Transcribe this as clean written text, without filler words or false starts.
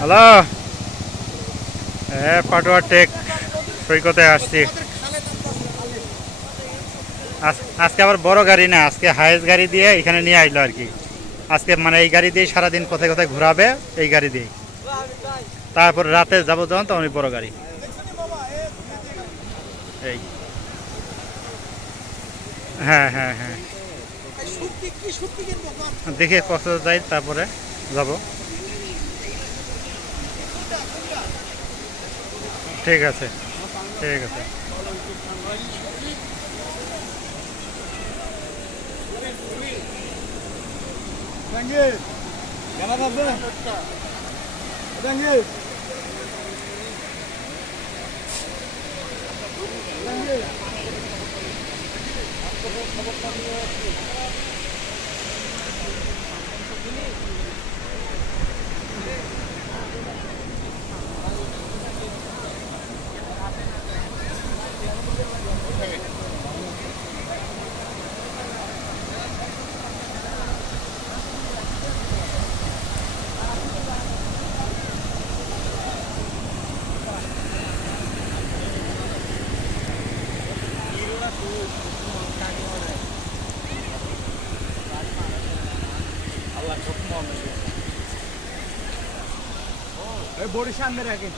Hello, হ্যাঁ পাটুয়া take সৈকতে আসছি। আজকে আবার বড় গাড়ি না, আজকে হাইস গাড়ি দিয়ে এখানে নিয়ে আইলো আর কি। আজকে মানে এই গাড়ি দিয়ে সারাদিন কোথায় কোথায় ঘোরাবে, এই গাড়ি দিয়ে। তারপর রাতে যাবো যখন তখন বড় গাড়ি এই। হ্যাঁ হ্যাঁ হ্যাঁ, দেখে কত যাই তারপরে যাব। ঠিক আছে, ঠিক আছে। বড়ি সামনে রাখেন।